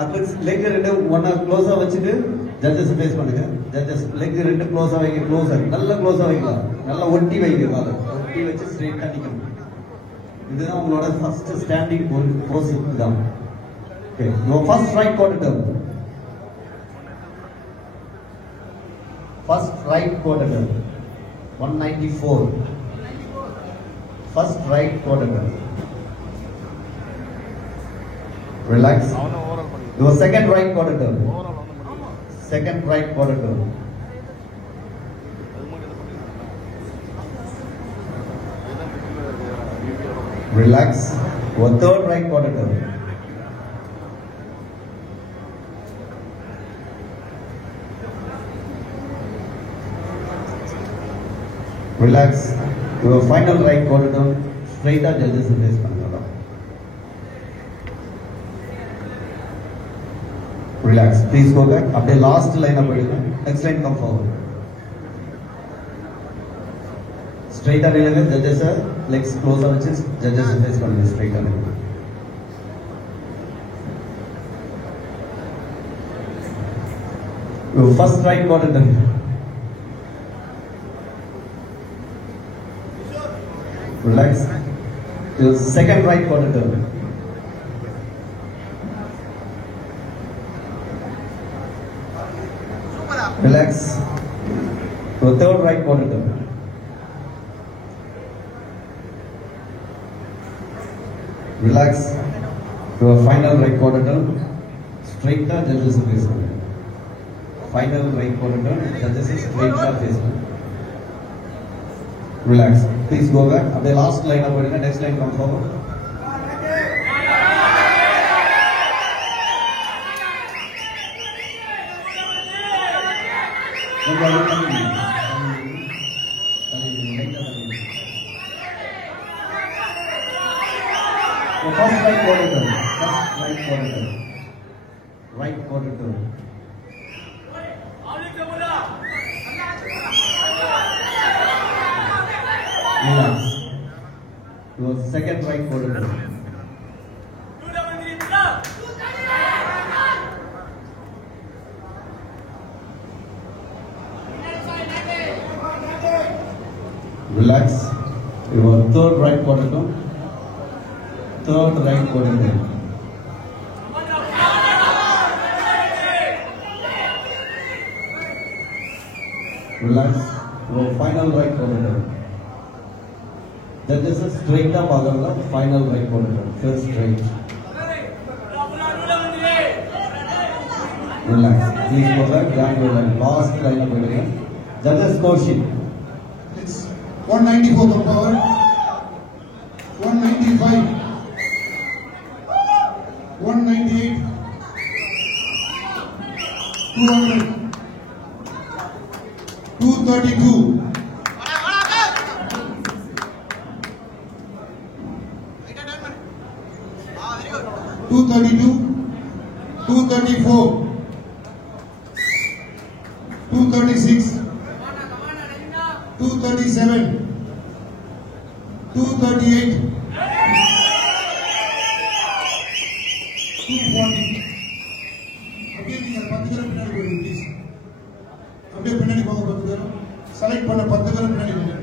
Athletes leg ரெண்டு ஒன்னா க்ளோஸா வச்சுட்டு ஜட்ஜஸ் ஃபேஸ் பண்ணுங்க. ஜட்ஜஸ் லெக் ரெண்டு க்ளோஸா வைங்க. க்ளோஸா நல்லா க்ளோஸா வைக்கலாம். நல்லா ஒட்டி வைங்க. காலை ஒட்டி வச்சு ஸ்ட்ரெயிட்டா நிக்கணும். இதுதான் உங்களோட ஃபர்ஸ்ட் ஸ்டாண்டிங் போஸ். இதுதான். Okay, your first right quarter turn. First right quarter turn 194. First right quarter turn. Relax. Your second right quarter turn. Second right quarter turn. Relax. Your third right quarter turn. Relax. Your final right quarter turn. Straight up judges face பண்ணுங்க. Relax. Please go back. After last line up, next line come forward. Straight up, judges legs closer, which is judges face பண்ணுங்க. Straight up. Your first right quarter turn. Relax. Your second right quarter turn. Relax. Your third right quarter turn. Relax. Your final right quarter turn. Straight up, judges face. Final right quarter turn. Judges straight up face. Relax. Please go back. At the last line up, next line come forward. Your first right quarter turn. First right quarter turn. Right quarter turn. Relax. Your second right quarter turn. Relax. Your third right quarter turn. Third right quarter turn. Relax. Your final right quarter turn. That is a straight up agala. Final right quarter turn. First straight. Relax. Please go back. Join your line. Last line up again. Judges score sheet. 194 per power, 195, 198, 200, 232, 232, 234, 236, 237, 238, 240. அப்படியே நீங்க 10 பேர் பின்னாடி போயிடுங்க please. அப்படியே பின்னாடி போங்க 10 பேர். Select பண்ண 10 பேர் பின்னாடி போங்க.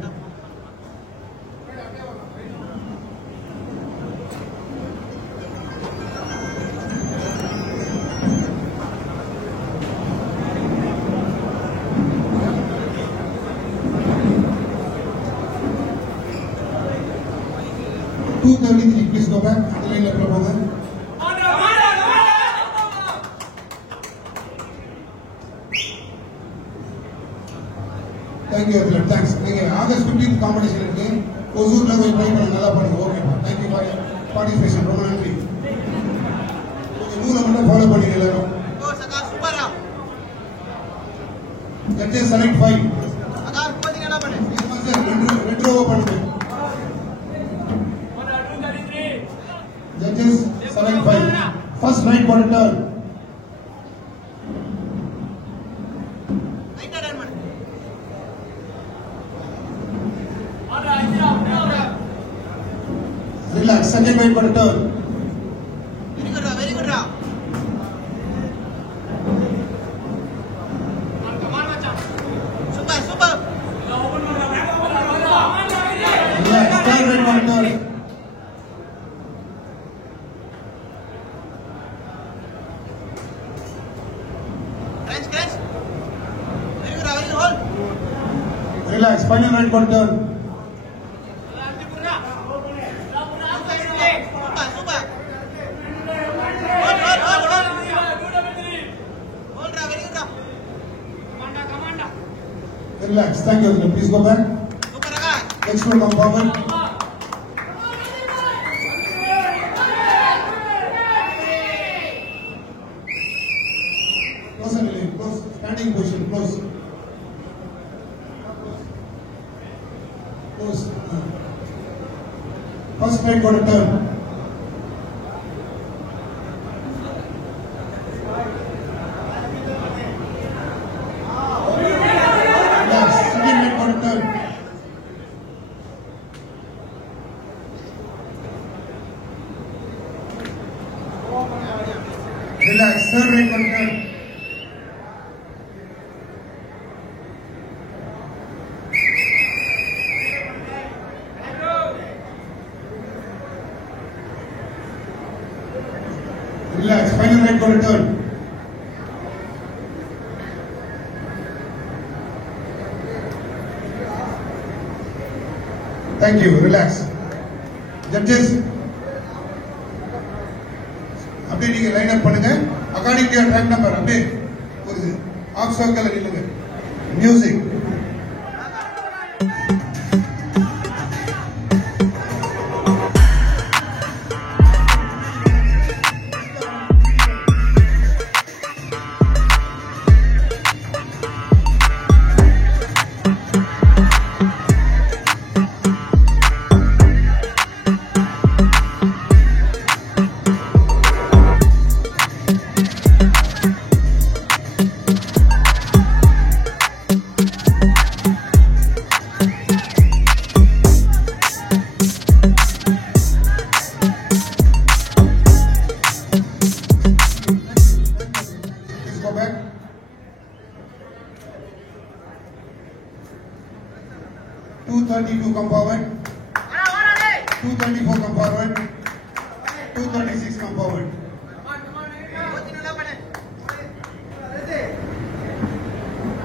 Please go back. Line up proposal. Thank you, Abdul. Thanks. August 15th competition இருக்கு. ஒசூர்ல போய் ட்ரை பண்ணி நல்லா பண்ணுங்க. ஓகேப்பா. Thank you for your participation. ரொம்ப நன்றி. ரூலை மட்டும் ஃபாலோ பண்ணீங்க எல்லாரும். ஓ சகா சூப்பரா. Judges select 5. அகா 30 என்ன பண்ணு? ரெண்டு ரோவா பண்ணுங்க. Judges select 5. First right quarter turn. Relax. Second right quarter turn. Very good, very good. Relax. Final right quarter turn. Relax. Thank you. Please go back. Next one, come forward. Close and delay. Close. Standing position. Close. Close. First right quarter turn. Relax. Second right quarter turn. Relax. Third right quarter turn. Relax. Final right quarter turn. Thank you. Relax. Judges, அப்படியே நீங்க line up பண்ணுங்க. According to your track number அப்படியே ஒரு half circle நில்லுங்க. Music. Go back. 232 come forward. 234 come forward. 236 come forward.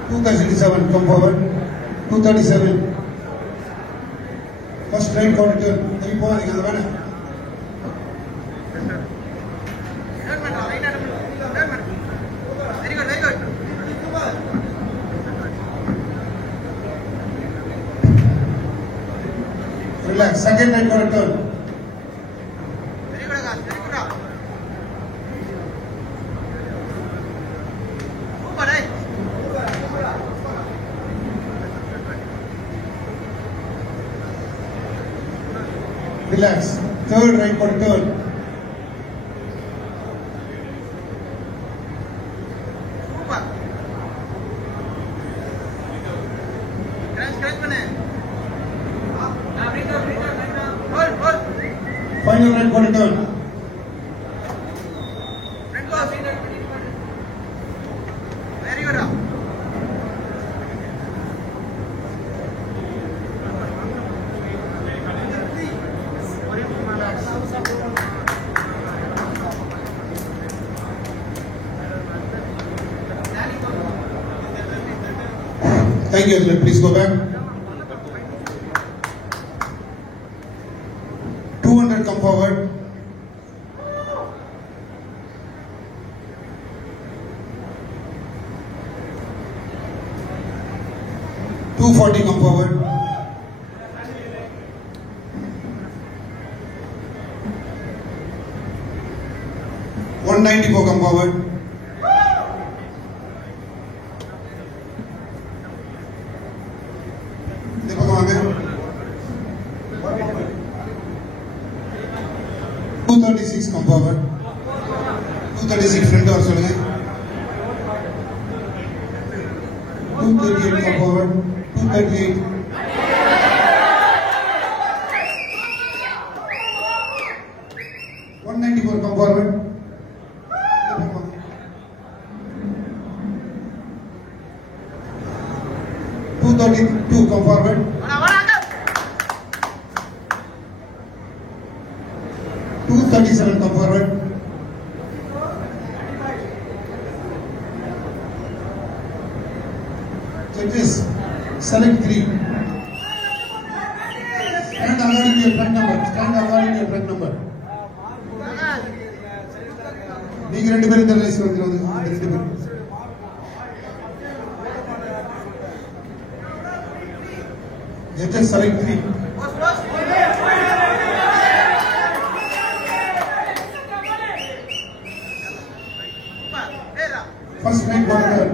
237 come forward. 237. First right quarter turn. Three போகாதீங்க அது வேணாம். Relax. Second right quarter turn. Relax. Third right quarter turn. Final right quarter turn. Very good. Thank you. Please go back. 200 come forward. $240 come forward. $194 come forward. $236 come forward. 236 front door சொல்லுங்க. 238 come forward. 238. $194 come forward. 232 come forward. 237 come forward. Judges, select 3. Stand according to your track number. Stand according to your track number. நீங்க ரெண்டு பேரும் இந்த rice வந்து ரெண்டு பேரும். Judges, select 3. First night quarter.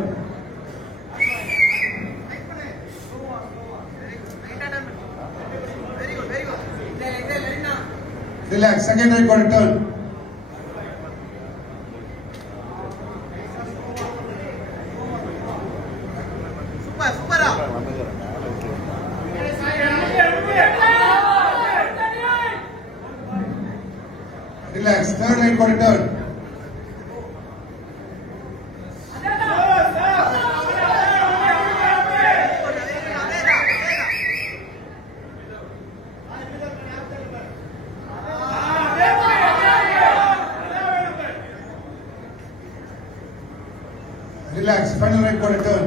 Relax. Second night quarter turn. Relax. Third night quarter turn. Relax. Final right quarter turn.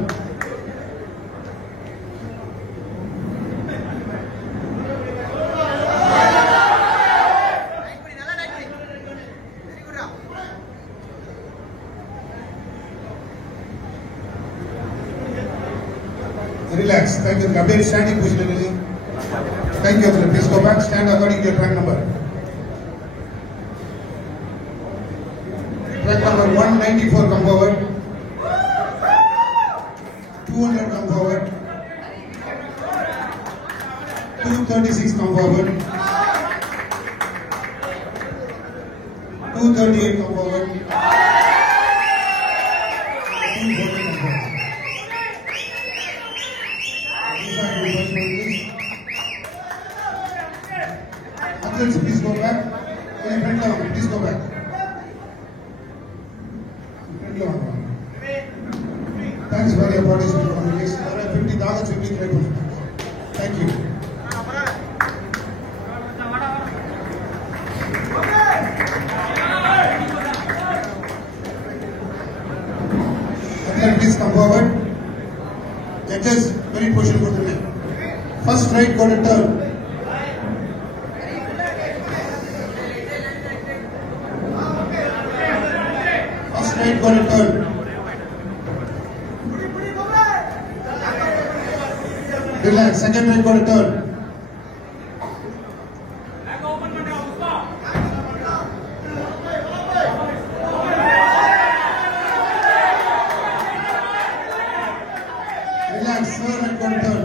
Relax. Thank you. Update standing position. Thank you. Please go back. Stand according to your track number. Track number 194 come forward. 200 come forward. 236 come forward. 238 come forward. 240 come forward. Athletes, please go back. Please go back. Thanks for your participation. There are 50,000 people. Thank you. Athletes, please come forward. Judges, very position for the leg. First right quarter turn. First right quarter turn. Relax. Second right quarter turn. Relax. Third right quarter turn.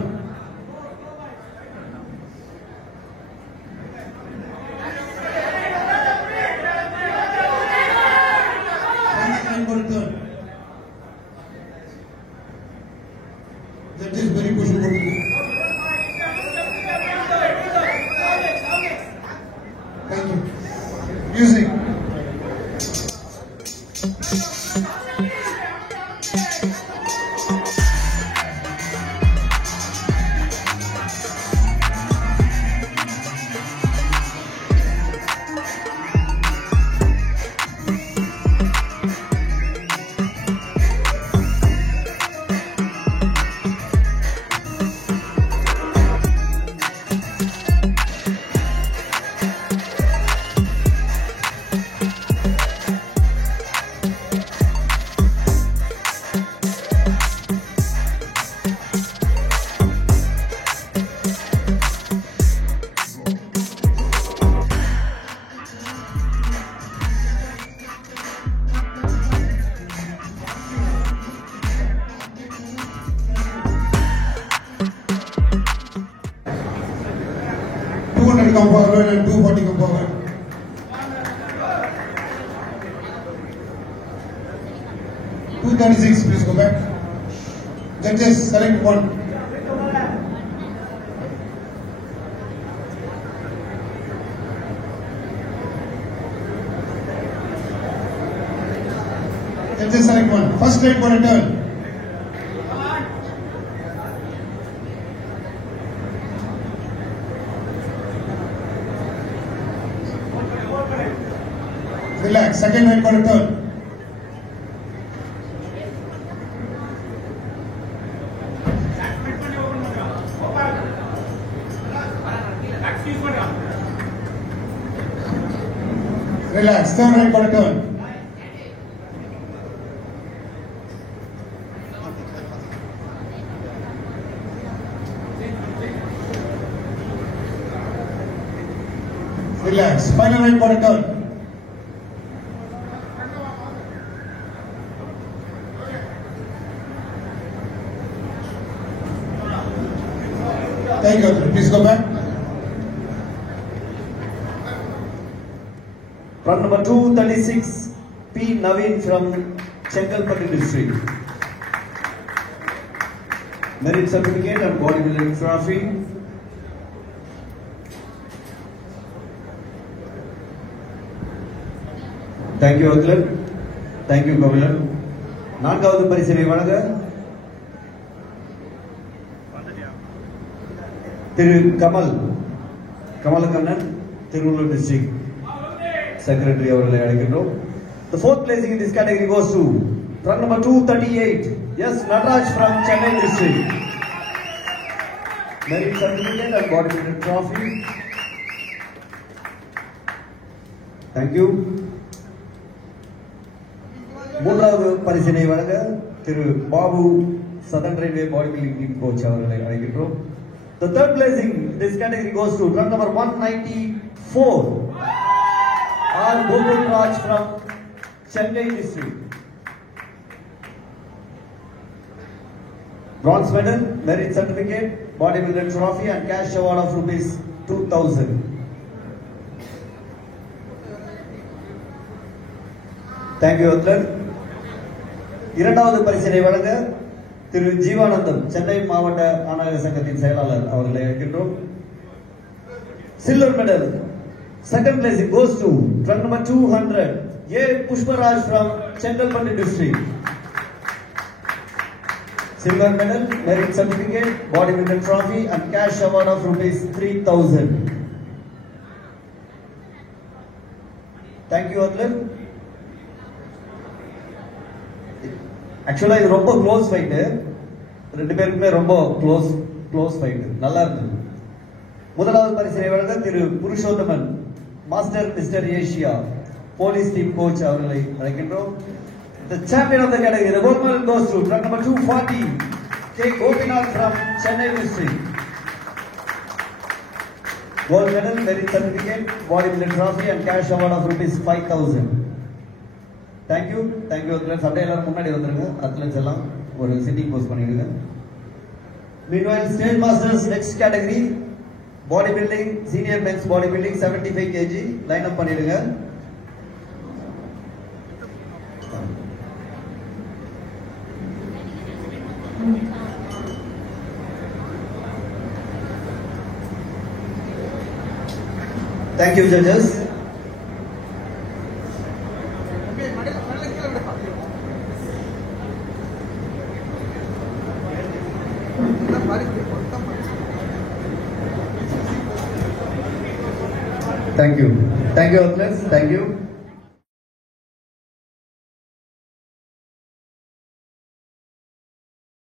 That is very pushing for you. Thank you. Music. Come forward and 240 come forward. $236, please go back. Judges, select 1. Judges, select 1. First right quarter turn. Relax. Second right quarter turn. Relax. Turn right for a turn. Relax. Final right for a turn. Thank you. Please go back. Run number 236, P. Naveen from Chengalpattu district. Merit certificate and bodybuilding trophy. Thank you, Athlete. Thank you, Governor. நான்காவது பரிசினை வழங்க திரு Kamalakannan, Tiruvallur district secretary அவர்களை அழைக்கின்றோம். The fourth placing in this category goes to run number 238, yes, Nataraj from Chennai district. Merit certificate and bodybuilding trophy. Thank you. மூன்றாவது பரிசினை வழங்க திரு Babu, southern railway body building coach அவர்களை அழைக்கின்றோம். The third placing in this category goes to run number 194, R. Gokul Raj from Chennai district. Bronze medal, merit certificate, bodybuilder trophy and cash award of rupees 2000. Thank you, Athlete. இரண்டாவது பரிசினை வழங்க திரு ஜீவானந்தம், சென்னை மாவட்ட ஆணவ சங்கத்தின் செயலாளர் அவர்களை அழைக்கின்றோம். Silver medal, second place it goes to run number 200, A. Pushparaj from Chengalpattu district. Silver medal, merit certificate, bodybuilder trophy and cash award of rupees 3000. Thank you, Athlete. ஆக்சுவலா இது ரொம்ப க்ளோஸ் ஃபைட்டு, ரெண்டு பேருக்குமே ரொம்ப க்ளோஸ் ஃபைட்டு, நல்லா இருந்தது. முதலாவது பரிசினை வழங்க திரு Purushothaman, master mister Asia police team coach அவர்களை அழைக்கின்றோம். The champion of the category, the gold medal goes to run number 240, K. Gopinath from Chennai district. Gold medal, merit certificate, bodybuilder trophy and cash award of rupees 5000. Thank you, athletes. அப்படியே எல்லாரும் முன்னாடி வந்துருங்க. athletes எல்லாம் ஒரு sitting Bose பண்ணிடுங்க. Meanwhile, state masters next category, bodybuilding, senior men's bodybuilding 75 kg line up பண்ணிடுங்க. Thank you, judges. Thank you, athletes. Thank you.